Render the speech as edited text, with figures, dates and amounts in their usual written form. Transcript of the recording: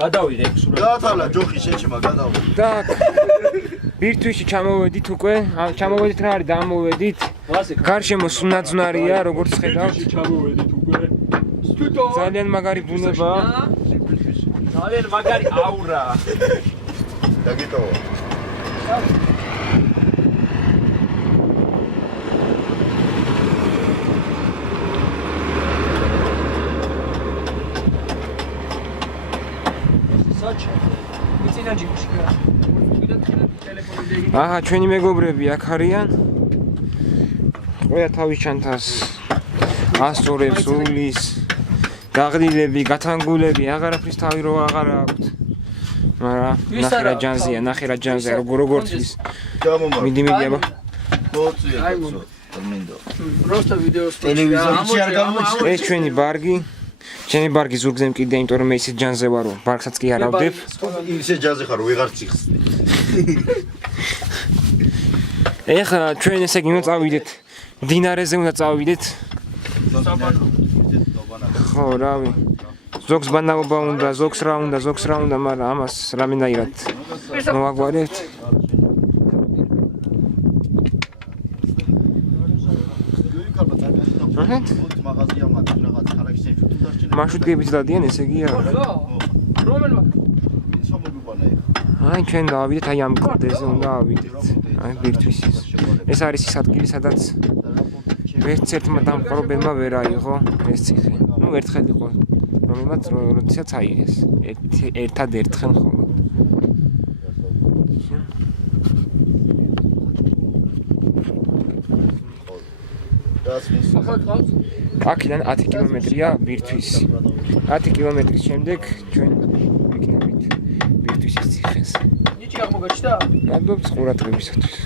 გადავიდე სულ. გაათვალა ჯოხი შეჩემა გადავიდე. და ბირთვისში ჩამოვედით უკვე, ჩამოვედით რა არის, დამოვედით. გარშემო სუნაძვნარია, როგორც ხედავთ. ჩამოვედით უკვე. ძალიან მაგარი ბუნებაა. ძალიან მაგარი აურა. დაგიტოვა. აჰა, ჩვენი მეგობრები აქ არიან. ყველა თავის ჩანთას ასწორებს, უვლის, გაღდილები, გათანგულები, აღარაფრის თავი რო აღარ აქვთ. მაგრამ ნახე რა ჯანზია, როგორთვის. მიდი აბა. მოწია კაცო. მინდო. Просто ვიდეოს ტელევიზორში არ გამოჩნდა. ეს ჩვენი ბარგი. ჩემი ბარგი ზურგზე მკიდია, იმიტომ რომ მე ისეთ ჯანზე ვარო, ბარგსაც კი არ ავდებ. ისე ჯანზე ხარ, ვეღარ ციხსნი. ეხლა ჩვენ ესე იგი უნდა წავიდეთ. მდინარეზე უნდა წავიდეთ. ხო, რავი. ზოგს ბანაობა უნდა, ზოგს რა უნდა, მაგრამ ამას რამენაირად მოვაგვარებთ. მაღაზია მაქვს რაღაც ქალაქში შეჭუთ დარჩენა. მარშრუტკებით დადიან, ესე იგი არა. რომელმა შემოგვიყვანა ეხლა. აი ჩვენ დავიდეთ, აი ამ კლდეზე უნდა ავიდეთ. აი ბირთვის. ეს არის ის ადგილი, სადაც ვერც ერთმა დამპყრობელმა ვერ აიღო ეს ციხე. ნუ ერთხელ იყო, რომელმაც როდესაც აიღეს. ერთადერთხელ მხოლოდ. აქედან 10 კილომეტრია ბირთვის. 10 კილომეტრის შემდეგ ჩვენ ვიქნებით ბირთვისის ციხეს. ნიჭი აღმოგაჩნდა? მადლობთ ყურადღებისათვის.